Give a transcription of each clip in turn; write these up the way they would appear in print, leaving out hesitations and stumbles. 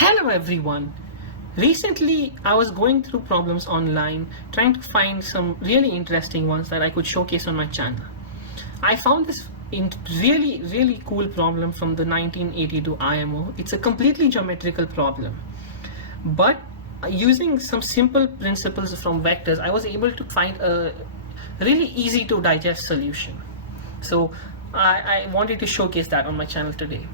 Hello everyone. Recently I was going through problems online trying to find some really interesting ones that I could showcase on my channel. I found this really cool problem from the 1982 IMO. It's a completely geometrical problem, but using some simple principles from vectors I was able to find a really easy to digest solution. So I wanted to showcase that on my channel today.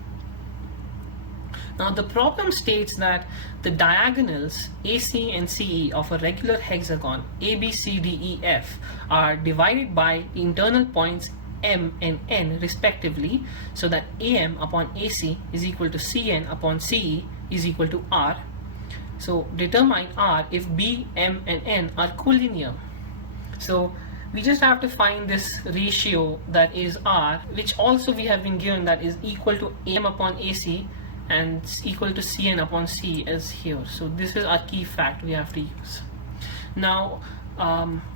Now the problem states that the diagonals AC and CE of a regular hexagon ABCDEF are divided by internal points M and N respectively, so that AM upon AC is equal to CN upon CE is equal to R. So determine R if B, M and N are collinear. So we just have to find this ratio that is R, which also we have been given that is equal to AM upon AC and equal to Cn upon C as here. So this is our key fact we have to use. Now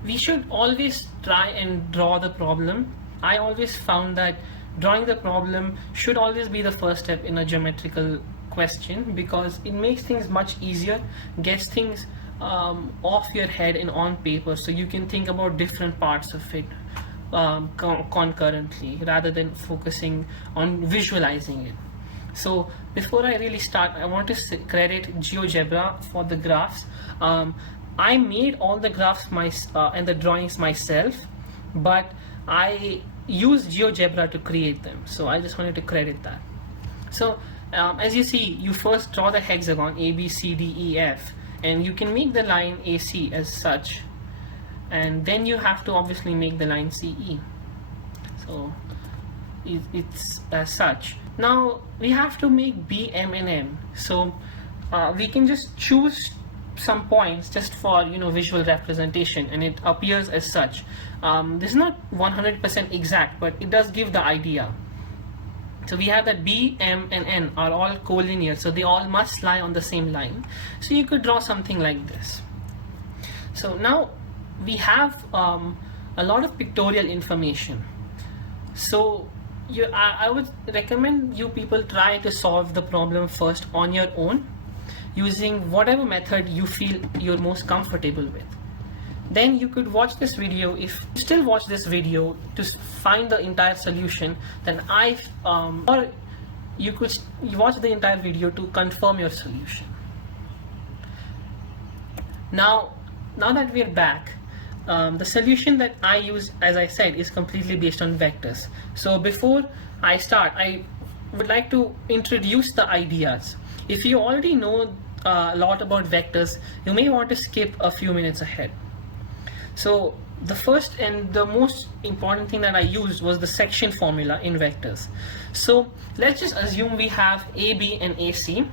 we should always try and draw the problem. I always found that drawing the problem should always be the first step in a geometrical question, because it makes things much easier, gets things off your head and on paper, so you can think about different parts of it concurrently rather than focusing on visualizing it. So before I really start, I want to credit GeoGebra for the graphs. I made all the graphs and the drawings myself, but I used GeoGebra to create them. So I just wanted to credit that. So as you see, you first draw the hexagon ABCDEF, and you can make the line AC as such, and then you have to obviously make the line CE. So it's as such. Now we have to make B, M and N. So we can just choose some points just for visual representation, and it appears as such. This is not 100% exact, but it does give the idea. So we have that B, M and N are all collinear, so they all must lie on the same line. So you could draw something like this. So now we have a lot of pictorial information. So I would recommend you people try to solve the problem first on your own, using whatever method you feel you're most comfortable with. Then you could watch this video. If you still watch this video to find the entire solution, then or you could watch the entire video to confirm your solution. Now that we're back, the solution that I use, as I said, is completely based on vectors. So before I start, I would like to introduce the ideas. If you already know a lot about vectors, you may want to skip a few minutes ahead. So the first and the most important thing that I used was the section formula in vectors. So let's just assume we have AB and AC.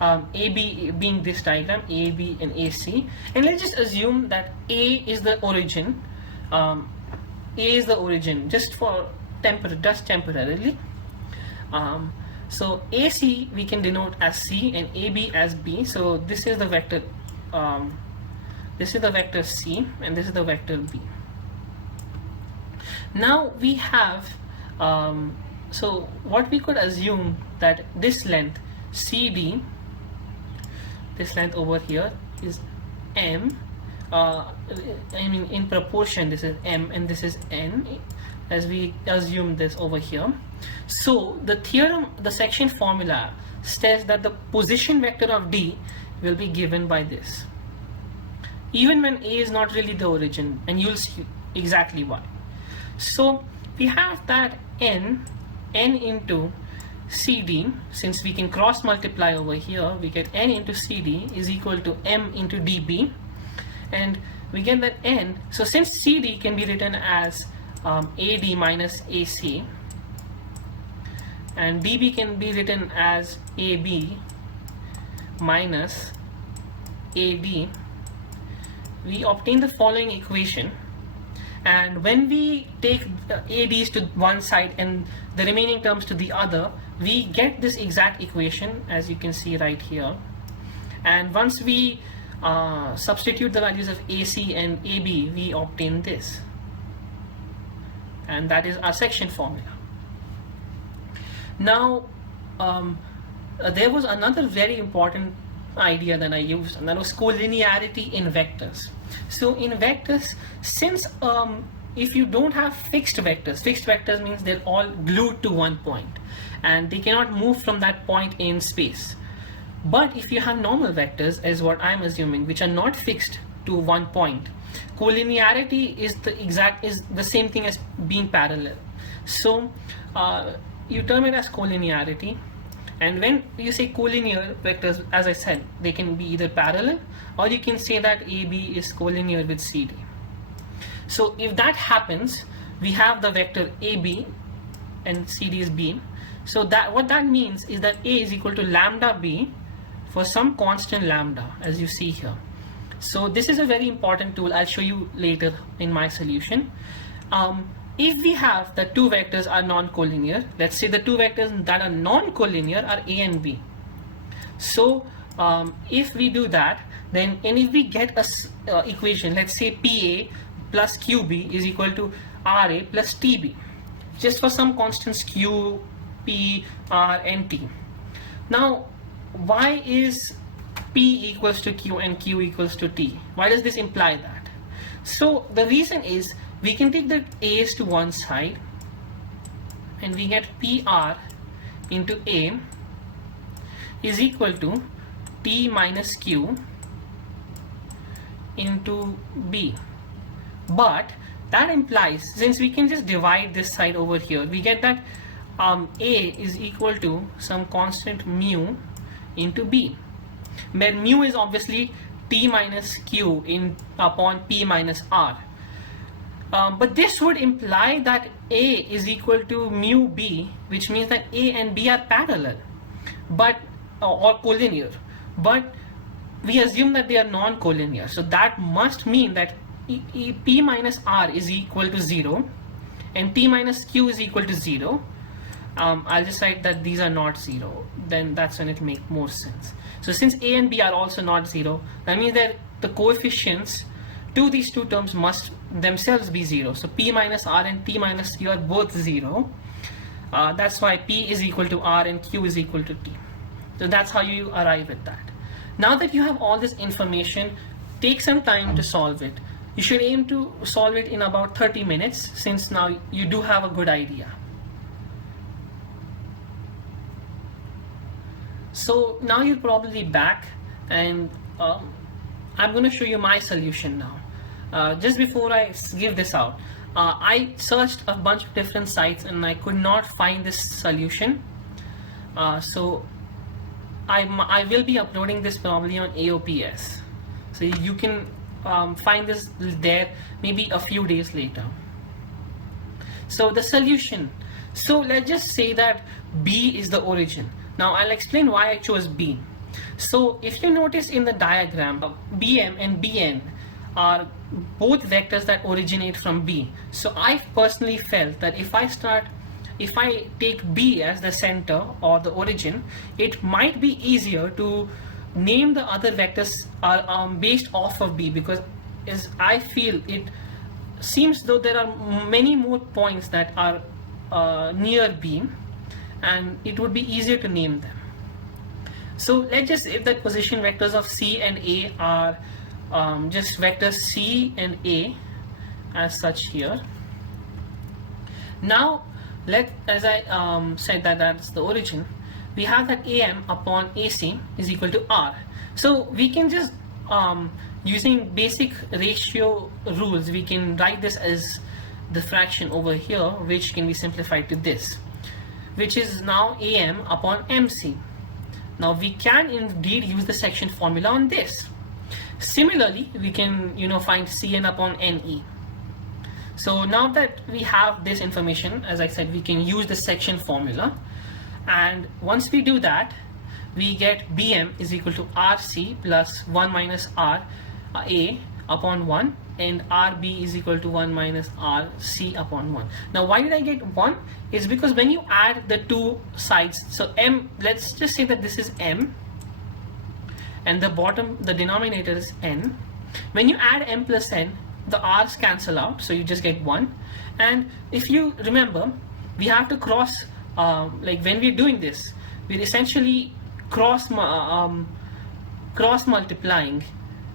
AB being this diagram, AB and AC, and let's just assume that A is the origin. A is the origin just temporarily. So AC we can denote as C and AB as B. So this is the vector. This is the vector C, and this is the vector B. Now we have so what we could assume that this length CD, this length over here, is M. I mean, in proportion, this is M and this is N, as we assume this over here. So the theorem, the section formula, states that the position vector of D will be given by this, even when A is not really the origin, and you'll see exactly why. So we have that N into CD. Since we can cross multiply over here, we get N into CD is equal to M into DB, and we get that N. So since CD can be written as AD minus AC, and DB can be written as AB minus AD, we obtain the following equation. And when we take ADs to one side and the remaining terms to the other, we get this exact equation, as you can see right here. And once we substitute the values of AC and AB, we obtain this, and that is our section formula. Now there was another very important idea that I used, and that was collinearity in vectors. So in vectors, since if you don't have fixed vectors means they're all glued to one point and they cannot move from that point in space. But if you have normal vectors, as what I'm assuming, which are not fixed to one point, collinearity is the same thing as being parallel. So you term it as collinearity. And when you say collinear vectors, as I said, they can be either parallel, or you can say that AB is collinear with CD. So if that happens, we have the vector AB and CD is B. So that what that means is that A is equal to lambda B for some constant lambda, as you see here. So this is a very important tool. I'll show you later in my solution. If we have the two vectors are non-collinear, let's say the two vectors that are non-collinear are A and B. So if we do that, then and if we get a equation, let's say PA plus QB is equal to RA plus TB, just for some constants Q, P, R, and T. Now, why is P equals to Q and Q equals to T? Why does this imply that? So the reason is, we can take the A's to one side and we get PR into A is equal to T minus Q into B. But that implies, since we can just divide this side over here, we get that A is equal to some constant mu into B, where mu is obviously T minus Q upon P minus R. But this would imply that A is equal to mu B, which means that A and B are parallel, but or collinear. But we assume that they are non-collinear. So that must mean that P minus R is equal to 0 and T minus Q is equal to 0. I'll just write that these are not 0. Then that's when it makes more sense. So since A and B are also not 0, that means that the coefficients to these two terms must themselves be 0. So P minus R and T minus Q are both 0. That's why P is equal to R and Q is equal to T. So that's how you arrive at that. Now that you have all this information, take some time to solve it. You should aim to solve it in about 30 minutes, since now you do have a good idea. So now you're probably back, and I'm going to show you my solution now. Just before I give this out, I searched a bunch of different sites and I could not find this solution. So I will be uploading this probably on AOPS. So you can find this there maybe a few days later. So the solution. So let's just say that B is the origin. Now I'll explain why I chose B. So if you notice in the diagram, BM and BN are both vectors that originate from B. So I personally felt that if I take B as the center or the origin, it might be easier to name the other vectors are based off of B, because as I feel it seems though there are many more points that are near B, and it would be easier to name them. So let's just say that position vectors of C and A are just vectors C and A as such here. Now as I said that that's the origin, we have that AM upon AC is equal to R. So we can just using basic ratio rules, we can write this as the fraction over here, which can be simplified to this, which is now AM upon MC. Now we can indeed use the section formula on this. Similarly, we can find Cn upon Ne. So now that we have this information, as I said, we can use the section formula, and once we do that, we get Bm is equal to Rc plus 1 minus R A upon 1, and Rb is equal to 1 minus Rc upon 1. Now why did I get 1? It's because when you add the two sides, so M, let's just say that this is M and the denominator is N. When you add M plus N, the R's cancel out, so you just get 1. And if you remember, we have to cross, like when we're doing this, we're essentially cross multiplying.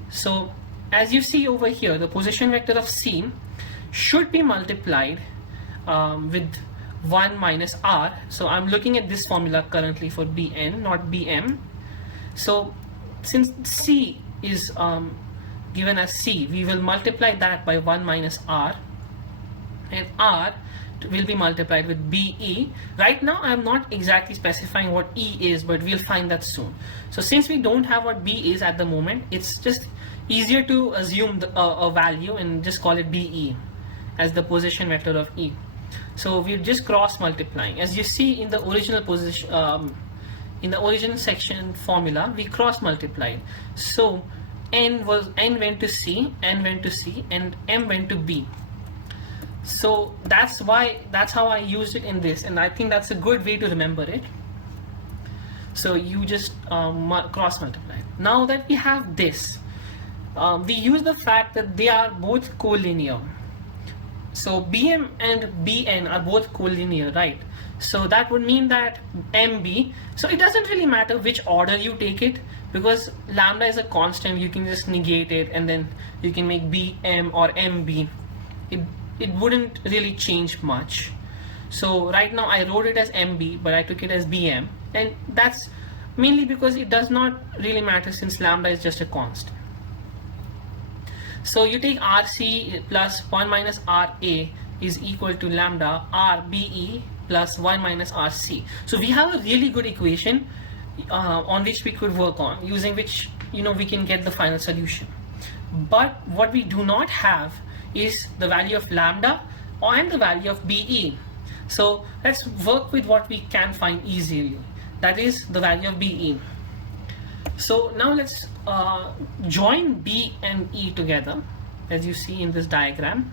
So as you see over here, the position vector of C should be multiplied with 1 minus r. So I'm looking at this formula currently for Bn, not Bm. So since C is given as C, we will multiply that by 1 minus r, and r will be multiplied with BE. Right now I am not exactly specifying what E is, but we'll find that soon. So since we don't have what B is at the moment, it's just easier to assume a value and just call it BE as the position vector of E. So we're just cross multiplying. As you see in the original position, in the original section formula, we cross multiplied. So N went to C, N went to C, and M went to B. So that's how I used it in this, and I think that's a good way to remember it. So you just cross multiply. Now that we have this, we use the fact that they are both collinear. So Bm and Bn are both collinear, right? So that would mean that Mb, so it doesn't really matter which order you take it, because lambda is a constant, you can just negate it and then you can make Bm or Mb. It wouldn't really change much. So right now I wrote it as Mb, but I took it as Bm, and that's mainly because it does not really matter since lambda is just a constant. So you take Rc plus 1 minus Ra is equal to lambda Rbe plus 1 minus Rc. So we have a really good equation on which we could work on, using which we can get the final solution. But what we do not have is the value of lambda and the value of Be. So let's work with what we can find easily, that is the value of Be. So now let's join B and E together, as you see in this diagram.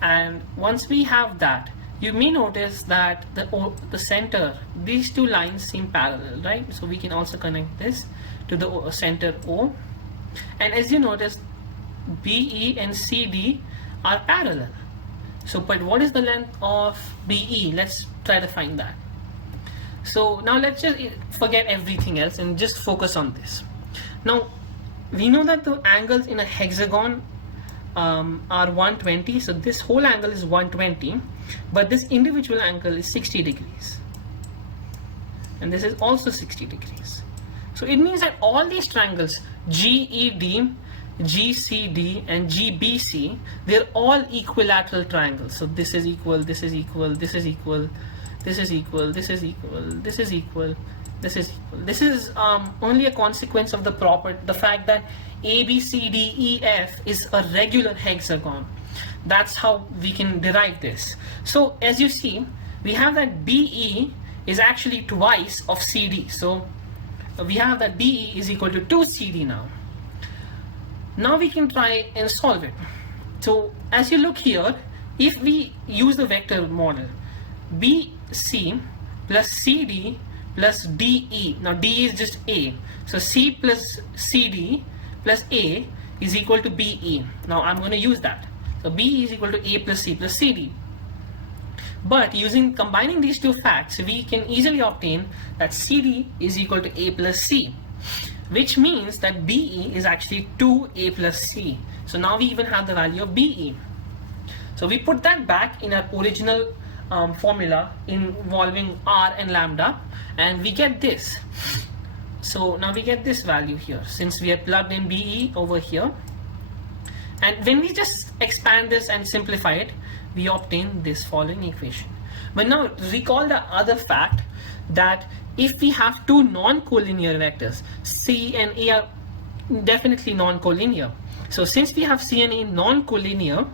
And once we have that, you may notice that the center, these two lines seem parallel, right? So we can also connect this to the center O. And as you notice, BE and CD are parallel. So, but what is the length of BE? Let's try to find that. So now let's just forget everything else and just focus on this. Now we know that the angles in a hexagon are 120. So this whole angle is 120, but this individual angle is 60 degrees. And this is also 60 degrees. So it means that all these triangles, GED, GCD and GBC, they're all equilateral triangles. So this is equal, this is equal, this is equal, this is equal, this is equal, this is equal, this is equal. This is only a consequence of the fact that ABCDEF is a regular hexagon. That's how we can derive this. So as you see, we have that BE is actually twice of CD. So we have that BE is equal to 2CD now. Now we can try and solve it. So as you look here, if we use the vector model, BC plus CD plus DE, now D is just A, so C plus CD plus A is equal to BE. Now I'm going to use that. So BE is equal to A plus C plus CD. But combining these two facts, we can easily obtain that CD is equal to A plus C, which means that BE is actually 2A plus C. So now we even have the value of BE. So we put that back in our original formula involving R and lambda, and we get this. So now we get this value here, since we have plugged in BE over here. And when we just expand this and simplify it, we obtain this following equation. But now recall the other fact that if we have two non-collinear vectors, C and A are definitely non-collinear. So since we have C and A non-collinear,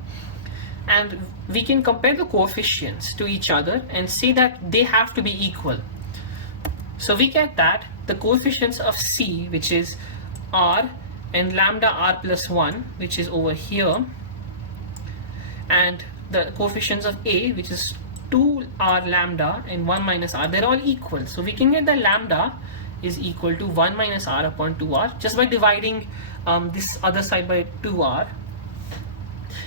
and we can compare the coefficients to each other and say that they have to be equal. So we get that the coefficients of C, which is R, and lambda R plus 1, which is over here, and the coefficients of A, which is 2R lambda and 1 minus R, they're all equal. So we can get that lambda is equal to 1 minus R upon 2R just by dividing this other side by 2R.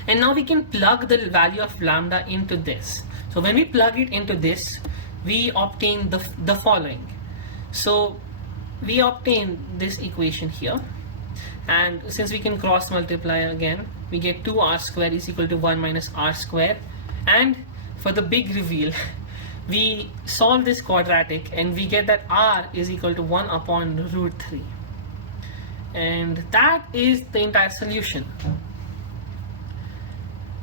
And now we can plug the value of lambda into this. So when we plug it into this, we obtain the following. So we obtain this equation here, and since we can cross multiply again, we get 2r square is equal to 1 minus r square. And for the big reveal, we solve this quadratic and we get that r is equal to 1 upon root 3, and that is the entire solution.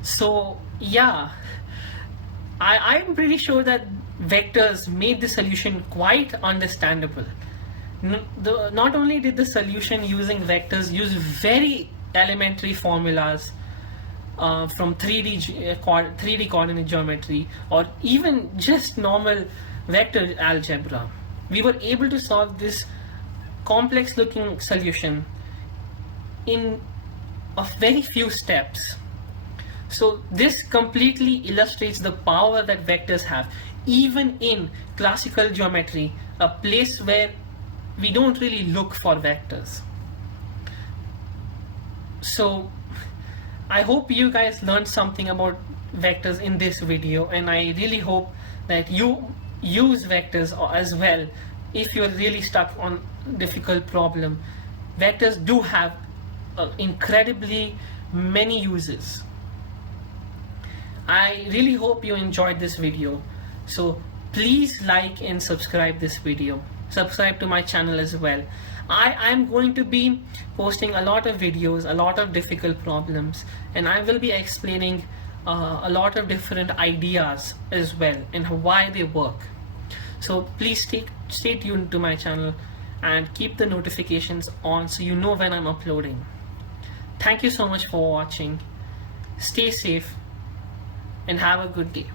So yeah, I'm pretty sure that vectors made the solution quite understandable. Not only did the solution using vectors use very elementary formulas from 3D coordinate geometry, or even just normal vector algebra, we were able to solve this complex looking solution in a very few steps. So this completely illustrates the power that vectors have, even in classical geometry, a place where we don't really look for vectors. So I hope you guys learned something about vectors in this video, and I really hope that you use vectors as well if you're really stuck on difficult problem. Vectors do have incredibly many uses. I really hope you enjoyed this video. So please like and subscribe this video. Subscribe to my channel as well. I'm going to be posting a lot of videos, a lot of difficult problems, and I will be explaining a lot of different ideas as well and why they work. So please stay tuned to my channel and keep the notifications on so you know when I'm uploading. Thank you so much for watching. Stay safe and have a good day.